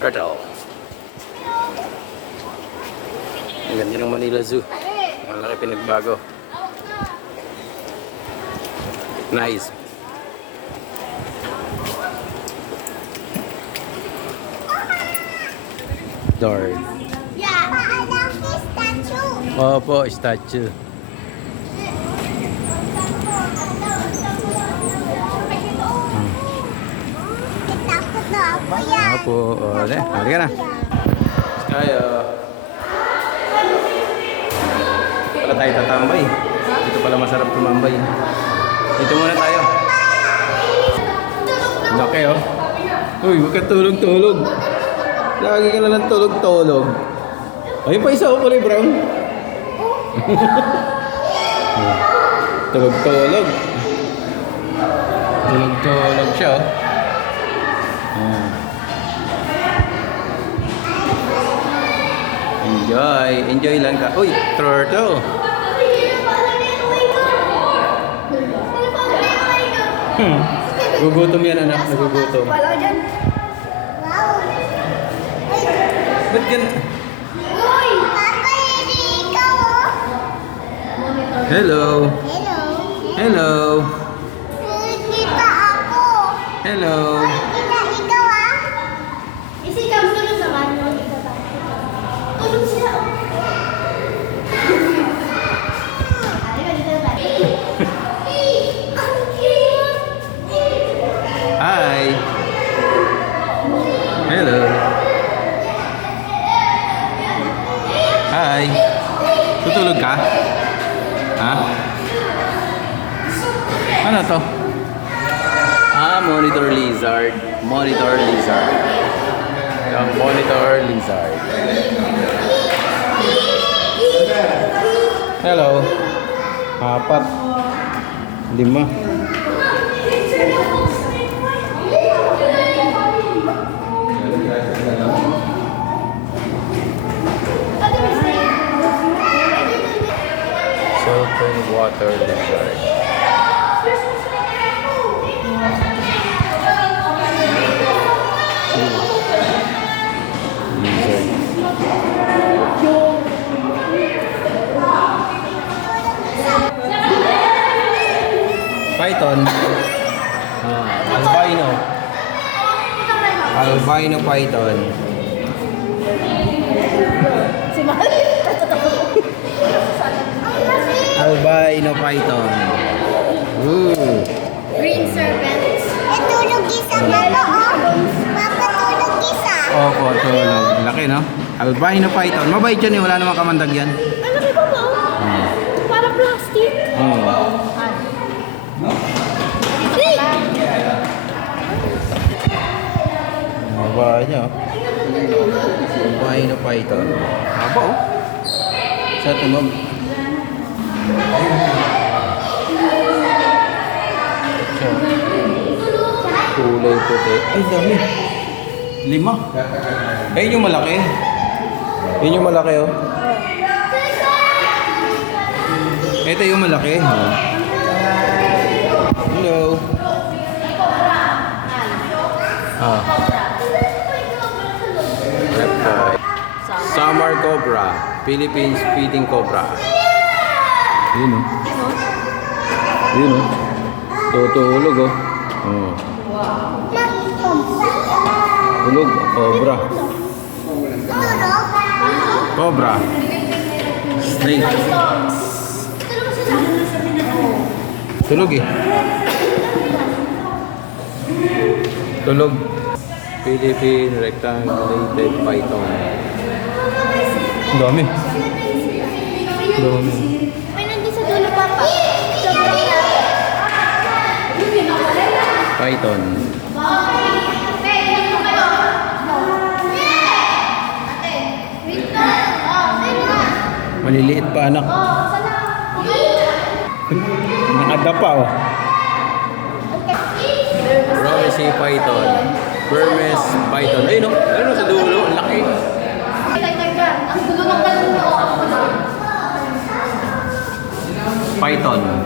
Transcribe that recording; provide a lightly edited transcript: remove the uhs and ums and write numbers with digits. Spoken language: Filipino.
Turtle. Ang ganda ng Manila Zoo. Malaki pinagbago. Nice. Door. Yeah, but I love this statue. Opo, statue. Takot na ako yan. Opo, halika na. Tayo. Pala tayo tatambay. Dito pala masarap tumambay. Dito muna tayo. Laki oh. Uy, huwag ka tulog-tulog. Lagi ka na lang tulog-tulog. Ayun pa isa oh, kulay brown. Tulog-tulog. Tulog-tulog siya oh. Enjoy. Enjoy lang ka. Uy, turtle. Gugutom yan anak. Nagugutom. Wala dyan. Wow. Ba't yan? Uy! Papa, hindi ikaw oh. Hello. Hello. Hello. Kita ako. Hello. Kita ikaw ah. Isi ikaw tulog naman. Tulog siya oh. Hi. Hello. Hi. Tutulog ka? Ha? Ano to? Monitor lizard. Monitor lizard. Yung monitor lizard. Hello. 4. 5. Open water lizard. Lizard. Python. Albino. Albino python. Albino python. Ooh. Green serpent. Tulog isa papa oh. Papa tulog isa. Opo, tulog. Laki no? Albino python. Mabait yan eh. Wala namang kamandag yan. Ano ba po? Parang plastic. Mabait niya oh. Albino python. Haba oh. Sa tunog. Kulay puti. Ay, dami. 5. Ayun yung malaki. Yun yung malaki, oh. Ito yung malaki. Hello. Reptile. Summer cobra. Philippines feeding cobra. Yun, oh. Yun, oh. Tutulog, oh. Tulog, cobra. Cobra. Snake. Tulog eh. Tulog. Philippine rectangulated python. Ang dami. Ang dami. Ay, nandun sa dulo papa. Python. Maliliit pa anak. Nakadapa oh. Rosie python. Burmese python. Ayun oh. Ayun oh sa dulo. Ang laki. Ang dulo ng talong mo. Python.